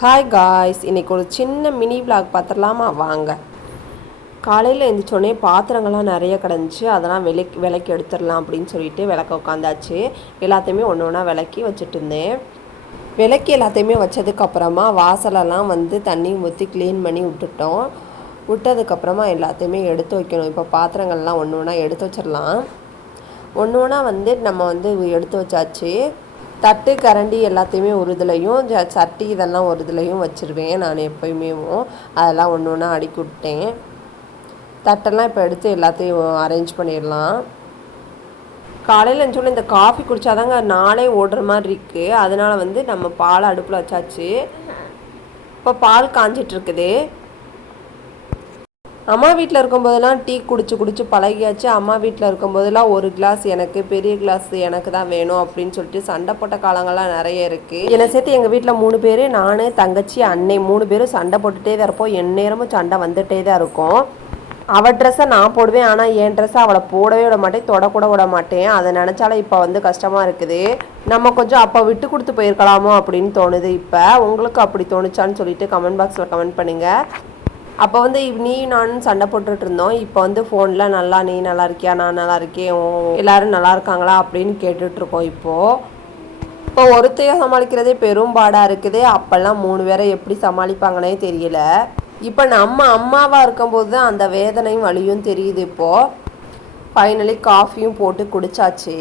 Hi guys, இன்றைக்கி ஒரு சின்ன மினி விளாக் பார்த்துடலாமா? வாங்க. காலையில் எழுந்திரிச்சோடனே பாத்திரங்கள்லாம் நிறைய கிடந்துச்சு. அதெல்லாம் விலைக்கு எடுத்துடலாம் அப்படின்னு சொல்லிட்டு விளக்க உட்காந்தாச்சு. எல்லாத்தையுமே ஒன்று ஒன்றா விளக்கி வச்சுட்டு இருந்தேன். விளக்கி எல்லாத்தையுமே வச்சதுக்கப்புறமா வாசலெல்லாம் தண்ணி ஊற்றி க்ளீன் பண்ணி விட்டதுக்கப்புறமா எல்லாத்தையுமே எடுத்து வைக்கணும். இப்போ பாத்திரங்கள்லாம் ஒன்று ஒன்றா எடுத்து வச்சிடலாம். ஒன்று ஒன்றா நம்ம எடுத்து வச்சாச்சு. தட்டு கரண்டி எல்லாத்தையுமே ஒரு இதுலையும், சட்டி இதெல்லாம் ஒரு இதுலையும் வச்சுருவேன் நான் எப்போயுமே. அதெல்லாம் ஒன்று ஒன்றா அடுக்கி விட்டேன். தட்டெல்லாம் இப்போ எடுத்து எல்லாத்தையும் அரேஞ்ச் பண்ணிடலாம். காலையில் இருந்துச்சோடனே இந்த காஃபி குடித்தாதாங்க நாளே ஓடுற மாதிரி இருக்குது. அதனால் நம்ம பால் அடுப்பில் வச்சாச்சு. இப்போ பால் காஞ்சிட்ருக்குது. அம்மா வீட்டில் இருக்கும்போதெல்லாம் டீ குடிச்சு பழகியாச்சு. அம்மா வீட்டில் இருக்கும்போதெல்லாம் ஒரு கிளாஸ் எனக்கு, பெரிய கிளாஸ் எனக்கு தான் வேணும் அப்படின்னு சொல்லிட்டு சண்டை போட்ட காலங்கள்லாம் நிறைய இருக்குது. என்னை சேர்த்து எங்கள் வீட்டில் 3 பேர், நான், தங்கச்சி, அன்னை 3 பேரும் சண்டை போட்டுகிட்டே தான் இருப்போம். எந்நேரமும் சண்டை வந்துகிட்டே தான் இருக்கும். அவள் ட்ரெஸ்ஸை நான் போடுவேன், ஆனால் என் ட்ரெஸ்ஸை அவளை போடவே விட மாட்டேன், தொடக்கூட விட மாட்டேன். அதை நினச்சாலும் இப்போ கஷ்டமாக இருக்குது. நம்ம கொஞ்சம் அப்போ விட்டு கொடுத்து போயிருக்கலாமோ அப்படின்னு தோணுது. இப்போ உங்களுக்கு அப்படி தோணுச்சான்னு சொல்லிட்டு கமெண்ட் பாக்ஸில் கமெண்ட் பண்ணுங்கள். அப்போ நீ நானும் சண்டை போட்டுட்டு இருந்தோம். இப்போ ஃபோனில் நீ நல்லா இருக்கியா, நான் நல்லா இருக்கேன், எல்லோரும் நல்லா இருக்காங்களா அப்படின்னு கேட்டுட்ருக்கோம். இப்போ ஒருத்தையை சமாளிக்கிறதே பெரும்பாடாக இருக்குது. அப்போல்லாம் 3 பேரை எப்படி சமாளிப்பாங்கன்னே தெரியல. இப்போ நம்ம அம்மாவாக இருக்கும்போது தான் அந்த வேதனையும் வலியும் தெரியுது. இப்போது ஃபைனலி காஃபியும் போட்டு குடித்தாச்சு.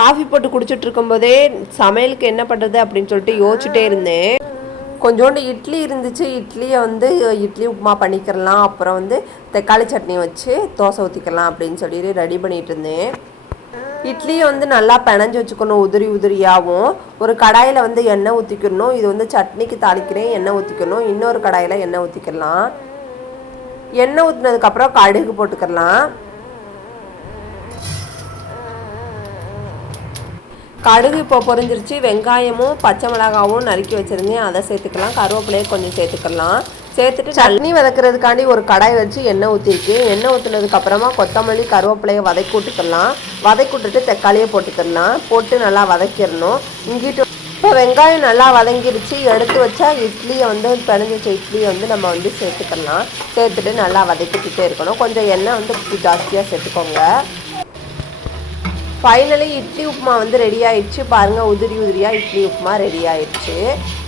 காஃபி போட்டு குடிச்சிட்டு இருக்கும்போதே சமையலுக்கு என்ன பண்ணுறது அப்படின்னு சொல்லிட்டு யோசிச்சுட்டே இருந்தேன். கொஞ்சோண்டு இட்லி இருந்துச்சு. இட்லியை இட்லி உப்புமா பண்ணிக்கிறலாம். அப்புறம் தக்காளி சட்னி வச்சு தோசை ஊற்றிக்கலாம் அப்படின்னு சொல்லிட்டு ரெடி பண்ணிகிட்டு இருந்தேன். இட்லியை நல்லா பிணைஞ்சு வச்சுக்கணும், உதிரியாகவும். ஒரு கடாயில் எண்ணெய் ஊற்றிக்கணும். இது சட்னிக்கு தாளிக்கிறேன், எண்ணெய் ஊற்றிக்கணும். இன்னொரு கடாயில் எண்ணெய் ஊற்றிக்கலாம். எண்ணெய் ஊற்றினதுக்கப்புறம் கடுகு போட்டுக்கலாம். கடுகு இப்போ பொரிஞ்சிருச்சு. வெங்காயமும் பச்சை மிளகாவும் நறுக்கி வச்சுருந்தேன், அதை சேர்த்துக்கலாம். கருவேப்பிலையை கொஞ்சம் சேர்த்துக்கலாம். சேர்த்துட்டு சட்னி வதக்கிறதுக்காண்டி ஒரு கடாய் வச்சு எண்ணெய் ஊற்றிருக்கு. எண்ணெய் ஊற்றினதுக்கப்புறமா கொத்தமல்லி கருவேப்பிலையை வதக்கி விட்டுக்கலாம். வதக்கி விட்டுட்டு தக்காளியை போட்டுக்கலாம். போட்டு நல்லா வதக்கிடணும். இங்கிட்டு இப்போ வெங்காயம் நல்லா வதங்கிருச்சு. எடுத்து வச்சா இட்லியை பிணைஞ்சு வச்ச இட்லியை நம்ம சேர்த்துக்கலாம். சேர்த்துட்டு நல்லா வதக்கிக்கிட்டே இருக்கணும். கொஞ்சம் எண்ணெய் ஜாஸ்தியாக சேர்த்துக்கோங்க. ஃபைனலி இட்லி உப்புமா ரெடி ஆயிடுச்சு. பாருங்கள், உதிரியாக இட்லி உப்புமா ரெடி ஆயிடுச்சு.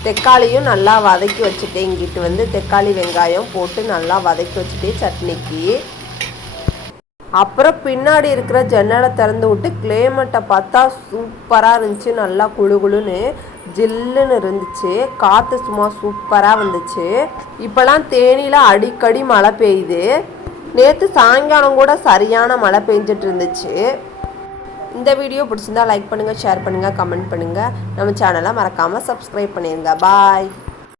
தக்காளியும் நல்லா வதக்கி வச்சுட்டேன். இங்கிட்டு தக்காளி வெங்காயம் போட்டு நல்லா வதக்கி வச்சுட்டேன் சட்னிக்கு. அப்புறம் பின்னாடி இருக்கிற ஜன்னலை திறந்து விட்டு கிளைமேட்டை பார்த்தா சூப்பராக இருந்துச்சு. நல்லா குளுன்னு ஜில்லுன்னு இருந்துச்சு. காற்று சும்மா சூப்பராக வந்துச்சு. இப்போலாம் தேனியில் அடிக்கடி மழை பெய்யுது. நேற்று சாயங்காலம் கூட சரியான மழை பெஞ்சிட்டு இருந்துச்சு. இந்த வீடியோ பிடிச்சிருந்தா லைக் பண்ணுங்கள், ஷேர் பண்ணுங்கள், கமெண்ட் பண்ணுங்கள். நம்ம சேனலை மறக்காமல் சப்ஸ்கிரைப் பண்ணிடுங்க. பாய்.